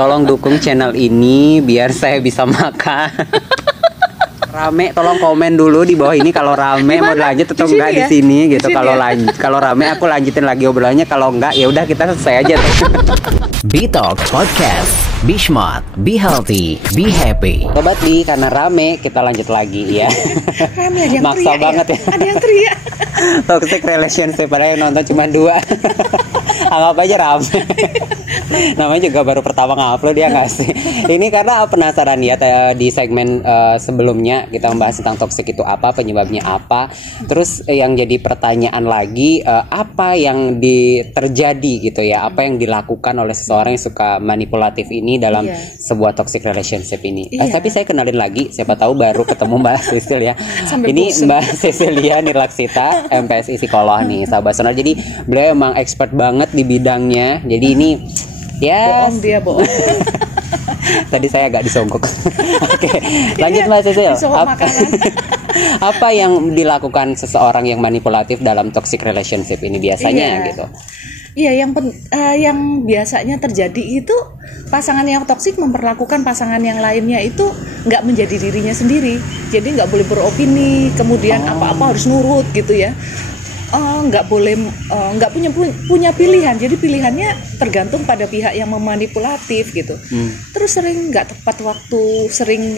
Tolong dukung channel ini biar saya bisa makan. Rame, tolong komen dulu di bawah ini kalau rame mau lanjut atau enggak di sini gitu. Kalau rame aku lanjutin lagi obrolannya, kalau enggak ya udah kita selesai aja. Bitalk Podcast. Be smart, be healthy, be happy. Sobat Bi, karena rame kita lanjut lagi ya. Rame ada yang Maksa teriak banget ya. Ada yang teriak. Toxic relationship, padahal yang nonton cuma 2. Anggap aja rame. Namanya juga baru pertama ngupload ya nggak sih. Ini karena penasaran ya, di segmen sebelumnya kita membahas tentang toxic itu apa, penyebabnya apa. Terus yang jadi pertanyaan lagi, apa yang terjadi gitu ya, apa yang dilakukan oleh seseorang yang suka manipulatif ini dalam sebuah toxic relationship ini. Tapi saya kenalin lagi, siapa tahu baru ketemu Mbak Sisil ya. Ini Mbak Cecilia Nirlaksita, MPSI psikolog nih sahabat sonar. Jadi beliau emang expert banget di bidangnya. Jadi ini bohong dia bohong. Tadi saya agak disogok. Oke, lanjut Mbak Sisil. Apa yang dilakukan seseorang yang manipulatif dalam toxic relationship ini biasanya gitu? Iya, yang biasanya terjadi itu pasangan yang toksik memperlakukan pasangan yang lainnya itu nggak menjadi dirinya sendiri. Jadi nggak boleh beropini, kemudian apa-apa harus nurut gitu ya. Nggak boleh, nggak punya pilihan. Jadi pilihannya tergantung pada pihak yang memanipulatif gitu. Terus sering nggak tepat waktu, sering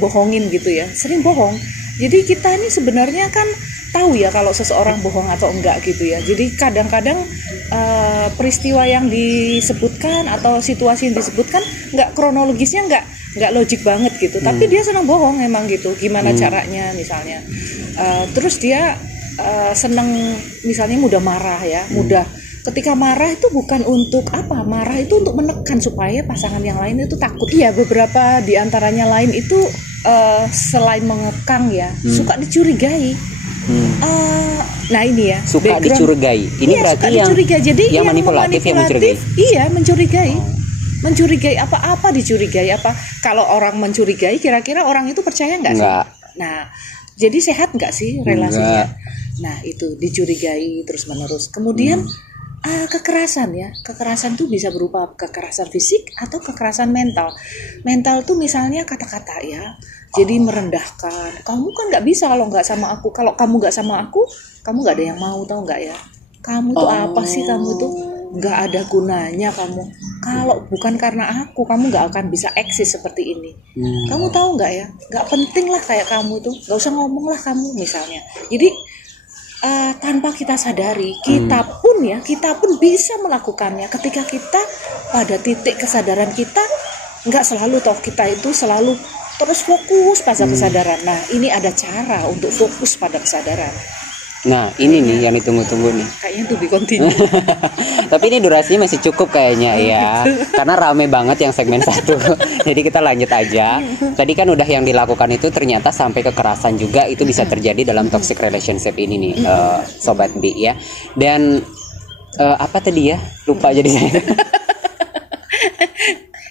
bohongin gitu ya, sering bohong. Jadi kita ini sebenarnya kan tahu ya kalau seseorang bohong atau enggak gitu ya. Jadi kadang-kadang peristiwa yang disebutkan atau situasi yang disebutkan nggak kronologisnya nggak logik banget gitu. Tapi dia senang bohong emang gitu. Gimana caranya misalnya? Terus dia senang misalnya mudah marah ya, mudah. Ketika marah itu bukan untuk apa? Marah itu untuk menekan supaya pasangan yang lain itu takut. Iya, beberapa di antaranya lain itu selain mengekang ya, suka dicurigai. Nah ini ya, suka dicurigai. Ini berarti yang manipulatif yang mencurigai. Iya, mencurigai. Mencurigai apa-apa dicurigai apa? Kalau orang mencurigai, kira-kira orang itu percaya nggak sih? Nah, jadi sehat nggak sih relasinya? Nah itu dicurigai terus-menerus. Kemudian kekerasan ya, kekerasan tuh bisa berupa kekerasan fisik atau kekerasan mental. Mental tuh misalnya kata-kata ya, jadi merendahkan. Kamu kan nggak bisa kalau nggak sama aku. Kalau kamu nggak sama aku, kamu nggak ada yang mau, tahu nggak ya? Kamu tuh apa sih? Kamu tuh nggak ada gunanya kamu. Kalau bukan karena aku, kamu nggak akan bisa eksis seperti ini. Kamu tahu nggak ya? Nggak penting lah kayak kamu tuh. Nggak usah ngomong lah kamu misalnya. Jadi tanpa kita sadari, kita pun bisa melakukannya ketika kita pada titik kesadaran kita. Nggak selalu toh kita itu selalu terus fokus pada kesadaran. Nah ini ada cara untuk fokus pada kesadaran. Nah ini nih yang ditunggu-tunggu nih. Kayaknya to be continue. Tapi ini durasinya masih cukup kayaknya ya. Karena rame banget yang segmen 1. Jadi kita lanjut aja. Tadi kan udah yang dilakukan itu ternyata sampai kekerasan juga itu bisa terjadi dalam toxic relationship ini nih, Sobat B ya. Dan apa tadi ya? Lupa jadi saya.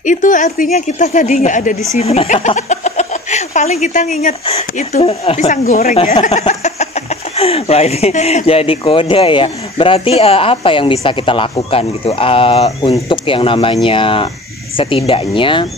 Itu artinya kita tadi nggak ada di sini. Paling kita nginget itu pisang goreng ya. Wah ini jadi kode ya. Berarti apa yang bisa kita lakukan gitu untuk yang namanya setidaknya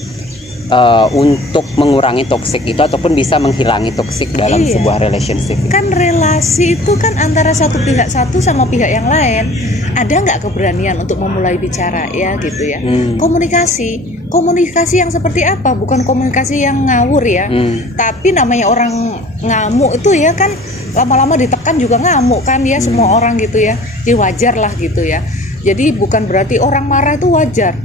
untuk mengurangi toksik itu ataupun bisa menghilangi toksik dalam sebuah relationship. Kan relasi itu kan antara satu pihak satu sama pihak yang lain. Ada nggak keberanian untuk memulai bicara ya gitu ya. Komunikasi yang seperti apa? Bukan komunikasi yang ngawur ya. Tapi namanya orang ngamuk itu ya kan lama-lama ditekan juga ngamuk kan ya, semua orang gitu ya. Jadi wajar lah gitu ya. Jadi bukan berarti orang marah itu wajar.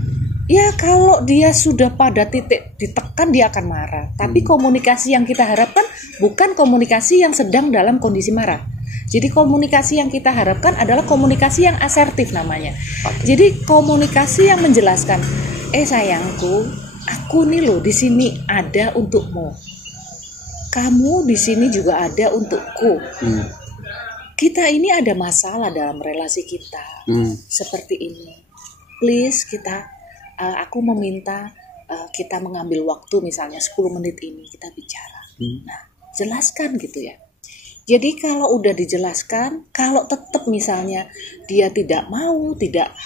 Ya kalau dia sudah pada titik ditekan dia akan marah. Tapi komunikasi yang kita harapkan bukan komunikasi yang sedang dalam kondisi marah. Jadi komunikasi yang kita harapkan adalah komunikasi yang asertif namanya. Jadi komunikasi yang menjelaskan, sayangku, aku nih loh di sini ada untukmu. Kamu di sini juga ada untukku. Kita ini ada masalah dalam relasi kita. Seperti ini. Please aku meminta kita mengambil waktu misalnya 10 menit ini kita bicara. Nah, jelaskan gitu ya. Jadi kalau udah dijelaskan, kalau tetap misalnya dia tidak mau, tidak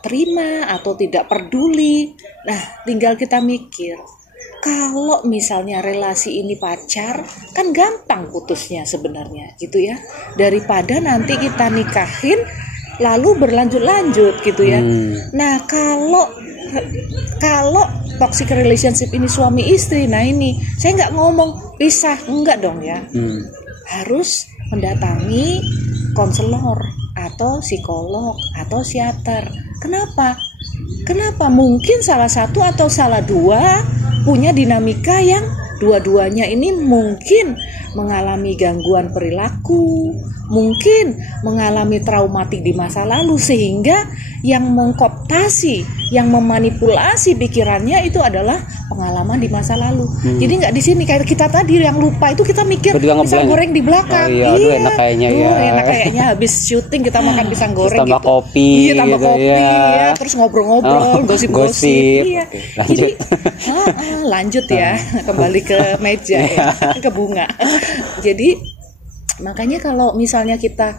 terima atau tidak peduli, nah tinggal kita mikir. Kalau misalnya relasi ini pacar, kan gampang putusnya sebenarnya gitu ya. Daripada nanti kita nikahin lalu berlanjut-lanjut gitu ya. Nah, kalau toxic relationship ini suami istri, nah ini saya nggak ngomong pisah, enggak dong ya. Harus mendatangi konselor atau psikolog atau psikiater. Kenapa? Mungkin salah satu atau salah dua punya dinamika yang dua-duanya ini mungkin mengalami gangguan perilaku, mungkin mengalami traumatik di masa lalu, sehingga yang mengkooptasi, yang memanipulasi pikirannya itu adalah pengalaman di masa lalu. Jadi nggak di sini kayak kita tadi yang lupa itu kita mikir pisang goreng di belakang. Aduh, enak kayaknya ya. Enak kayaknya habis syuting kita makan pisang goreng tambah gitu. kopi. Iya, tambah gitu kopi ya. Terus ngobrol-ngobrol, gosip-gosip. Iya. Lanjut. Jadi lanjut ya, kembali ke meja ya, ke bunga. Jadi makanya kalau misalnya kita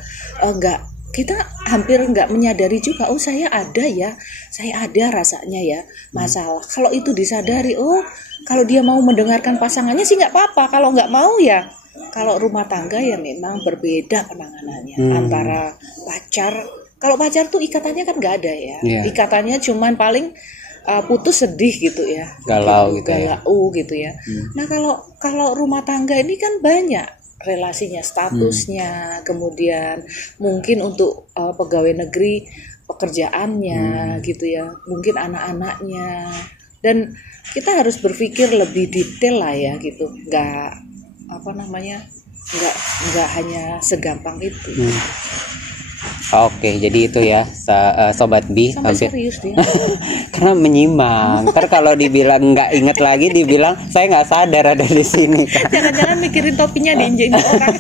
kita hampir nggak menyadari juga, oh saya ada rasanya ya masalah. Kalau itu disadari, oh kalau dia mau mendengarkan pasangannya sih nggak apa-apa, kalau nggak mau ya, kalau rumah tangga ya memang berbeda penanganannya antara pacar. Kalau pacar tuh ikatannya kan nggak ada ya, ikatannya cuman paling putus sedih gitu ya, galau gitu ya. Nah kalau rumah tangga ini kan banyak relasinya, statusnya, kemudian mungkin untuk pegawai negeri pekerjaannya gitu ya, mungkin anak-anaknya, dan kita harus berpikir lebih detail lah ya gitu, nggak hanya segampang itu. Oke, jadi itu ya Sobat Bi. Sampai serius dia. Karena menyimak. Ntar kalau dibilang nggak inget lagi, dibilang saya nggak sadar ada di sini. Jangan-jangan mikirin topinya diinjek orang.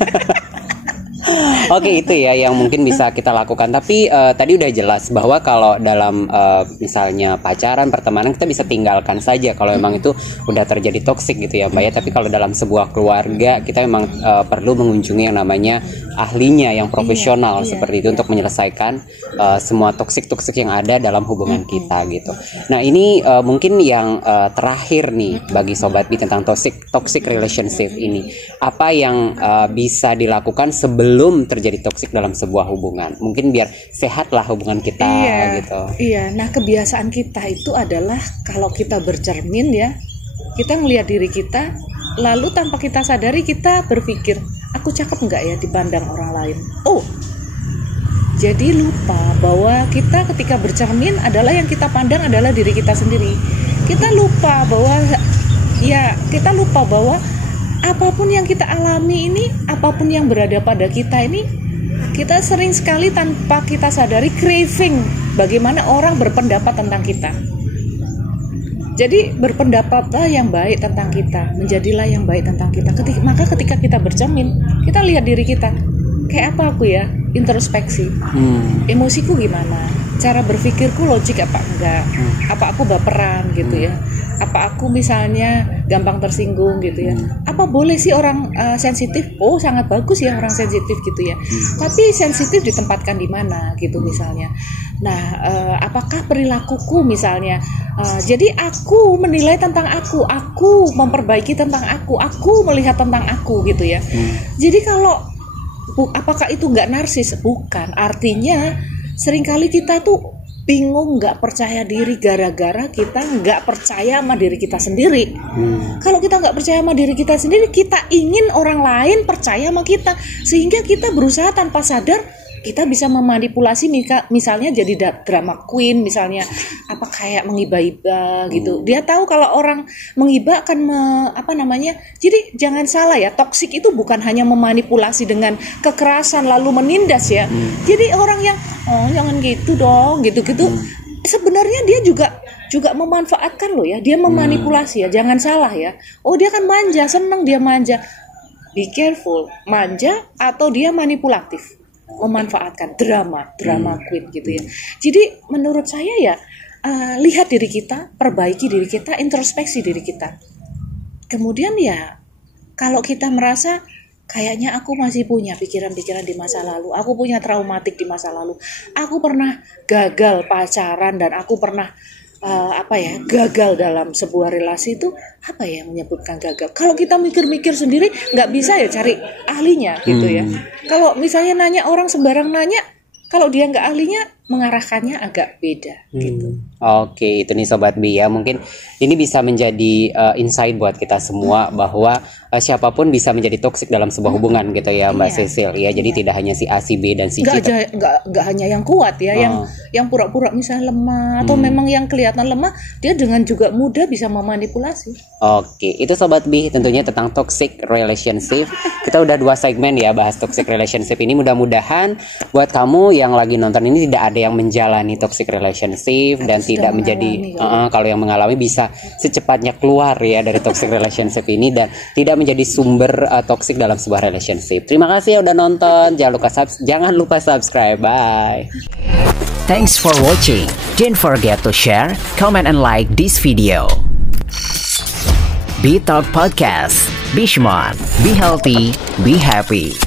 Oke, itu ya yang mungkin bisa kita lakukan. Tapi tadi udah jelas bahwa kalau dalam misalnya pacaran, pertemanan, kita bisa tinggalkan saja kalau memang itu udah terjadi toksik gitu ya Mbak ya. Tapi kalau dalam sebuah keluarga, kita memang perlu mengunjungi yang namanya ahlinya yang profesional seperti itu untuk menyelesaikan semua toksik yang ada dalam hubungan kita gitu. Nah ini mungkin yang terakhir nih bagi Sobat Bi tentang toxic relationship ini. Apa yang bisa dilakukan sebelum terjadi toksik dalam sebuah hubungan, mungkin biar sehatlah hubungan kita gitu. Iya, nah kebiasaan kita itu adalah kalau kita bercermin ya, kita ngelihat diri kita, lalu tanpa kita sadari kita berpikir, aku cakep nggak ya dipandang orang lain. Oh, jadi lupa bahwa kita ketika bercermin adalah yang kita pandang adalah diri kita sendiri. Kita lupa bahwa apapun yang kita alami ini, apapun yang berada pada kita ini, kita sering sekali tanpa kita sadari craving bagaimana orang berpendapat tentang kita. Jadi berpendapatlah yang baik tentang kita, menjadilah yang baik tentang kita. Maka ketika kita bercermin, kita lihat diri kita, kayak apa aku ya, introspeksi, emosiku gimana, cara berpikirku logik apa enggak, apa aku baperan gitu ya, apa aku misalnya gampang tersinggung gitu ya, apa boleh sih orang sensitif, oh sangat bagus ya orang sensitif gitu ya, tapi sensitif ditempatkan di mana gitu misalnya. Nah apakah perilakuku misalnya, jadi aku menilai tentang aku memperbaiki tentang aku melihat tentang aku gitu ya. Jadi kalau apakah itu nggak narsis? Bukan, artinya seringkali kita tuh bingung, nggak percaya diri gara-gara kita nggak percaya sama diri kita sendiri. Kalau kita nggak percaya sama diri kita sendiri, kita ingin orang lain percaya sama kita, sehingga kita berusaha tanpa sadar kita bisa memanipulasi, misalnya jadi drama queen misalnya, apa kayak mengiba-iba gitu. Dia tahu kalau orang mengiba akan jadi jangan salah ya, toksik itu bukan hanya memanipulasi dengan kekerasan lalu menindas ya. Jadi orang yang jangan gitu dong gitu-gitu, sebenarnya dia juga memanfaatkan loh ya, dia memanipulasi ya, jangan salah ya. Oh dia kan manja, seneng dia manja. Be careful, manja atau dia manipulatif, memanfaatkan drama queen gitu ya. Jadi menurut saya ya, lihat diri kita, perbaiki diri kita, introspeksi diri kita. Kemudian ya kalau kita merasa kayaknya aku masih punya pikiran-pikiran di masa lalu. Aku punya traumatik di masa lalu. Aku pernah gagal pacaran dan aku pernah gagal dalam sebuah relasi. Itu apa ya yang menyebutkan gagal? Kalau kita mikir-mikir sendiri nggak bisa ya cari ahlinya gitu ya. Kalau misalnya nanya orang sembarang nanya, kalau dia nggak ahlinya mengarahkannya agak beda gitu. Oke, itu nih Sobat Bi ya. Mungkin ini bisa menjadi insight buat kita semua bahwa siapapun bisa menjadi toksik dalam sebuah hubungan gitu ya Mbak Cecil ya. Jadi tidak hanya si A, si B dan si C. Nggak hanya yang kuat ya, yang pura-pura misalnya lemah atau memang yang kelihatan lemah, dia dengan juga mudah bisa memanipulasi. Oke, itu Sobat Bi tentunya tentang toxic relationship. Kita udah 2 segmen ya bahas toxic relationship ini. Mudah-mudahan buat kamu yang lagi nonton ini tidak ada yang menjalani toxic relationship dan tidak menjadi kalau yang mengalami bisa secepatnya keluar ya dari toxic relationship ini dan tidak menjadi sumber toxic dalam sebuah relationship. Terima kasih ya udah nonton. Jangan lupa subscribe. Bye. Thanks for watching. Don't forget to share, comment, and like this video. Be Talk Podcast. Be smart, be healthy, be happy.